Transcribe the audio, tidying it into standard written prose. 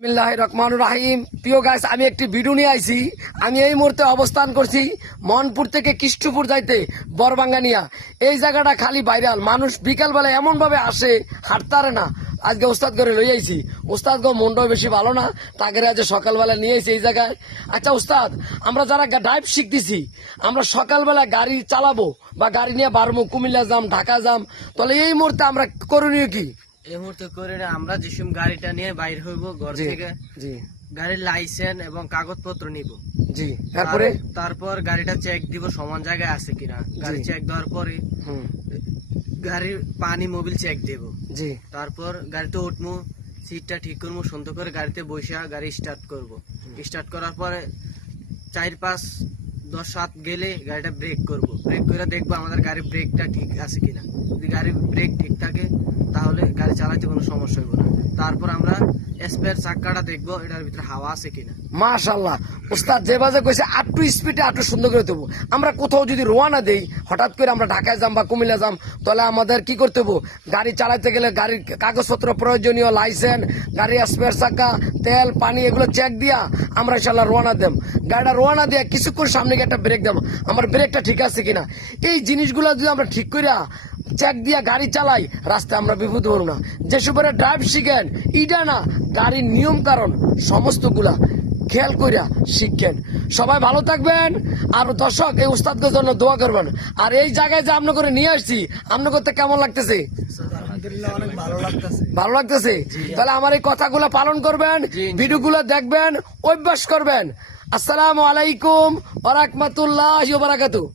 বিসমিল্লাহির রহমানির রহিম। প্রিয় গাইস, আমি একটি ভিডিও নিয়ে আইছি। আমি এই মুহূর্তে অবস্থান করছি মনপুর থেকে কৃষ্ণপুর যাইতে বরবাঙ্গানিয়া। এই জায়গাটা খালি ভাইরাল, মানুষ বিকালবেলা এমন ভাবে আসে হাঁটতারে না। আজকে ওস্তাদ করে লই আইছি। ওস্তাদ গো মনটাও বেশি ভালো না, তাকে আজ সকালবেলা নিয়ে আইছি এই জায়গায়। আচ্ছা ওস্তাদ, আমরা যারা ড্রাইভ শিখতেছি, আমরা সকালবেলা গাড়ি চালাবো বা গাড়ি নিয়ে বাড়বো, কুমিল্লা যাম, ঢাকা যাম, তাহলে এই মুহূর্তে আমরা করণীয় কি? এই মুহূর্তে করে না, আমরা যেসব গাড়িটা নিয়ে বাইর হইব ঘর থেকে, জি গাড়ির লাইসেন্স এবং কাগজপত্র নিব। জি, তারপরে তারপর গাড়িটা চেক দিব সমান জায়গায় আছে কিনা। গাড়ি চেক দেওয়ার পরে গাড়ির পানি মোবিল চেক দেব। জি, তারপর গাড়িতে উঠবো, সিটটা ঠিক করবো, সুন্দর করে গাড়িতে বসে গাড়ি স্টার্ট করব। স্টার্ট করার পরে 4-5-10-7 গেলে গাড়িটা ব্রেক করব। ব্রেক করে দেখবো আমাদের গাড়ির ব্রেকটা ঠিক আছে কিনা। যদি গাড়ির ব্রেক ঠিক থাকে তাহলে গাড়ি চালাতে কোনো সমস্যা হবে না। তারপর আমরা স্পেয়ার চাক্কাটা দেখবো এটার ভিতরে হাওয়া আছে কিনা। মাশাআল্লাহ, ওস্তাদ যে বাজে কইছে আটটু স্পিডে আটটু সুন্দর করে দেবো। আমরা কোথাও যদি রোয়ানা দেই, হঠাৎ করে আমরা ঢাকায় যাম বা কুমিল্লা যাম, তাহলে আমাদের কি করতে হবো? গাড়ি চালাতে গেলে গাড়ির কাগজপত্র প্রয়োজনীয়, লাইসেন্স, গাড়ির স্পেয়ার চাক্কা, তেল, পানি এগুলো চেক দিয়া আমরা ইনশাল্লাহ রোয়ানা দেব। গাড়িটা রোয়ানা দিয়ে কিছুক্ষণ সামনে গিয়ে একটা ব্রেক দেব, আমার ব্রেকটা ঠিক আছে কিনা। এই জিনিসগুলো যদি আমরা ঠিক করিয়া চেক দিয়া গাড়ি চালাই, রাস্তায় আমরা বিপদ হব না। যে সুপারে ড্রাইভ শিখেন, ইটা না গাড়ির নিয়ম কারণ সমস্তগুলা খেয়াল করিয়া শিখেন। সবাই ভালো থাকবেন, আর দর্শক এই উস্তাদদের জন্য দোয়া করবেন। আর এই জায়গায় যে আপনার করে নিয়ে আসছি, আপনার করতে কেমন লাগতেছে? আলহামদুলিল্লাহ, অনেক ভালো লাগতেছে। ভালো লাগতেছে? তাহলে আমার এই কথাগুলো পালন করবেন, ভিডিওগুলো দেখবেন, অভ্যাস করবেন। আসসালামু আলাইকুম ওয়া রাহমাতুল্লাহি ওয়া বারাকাতুহু।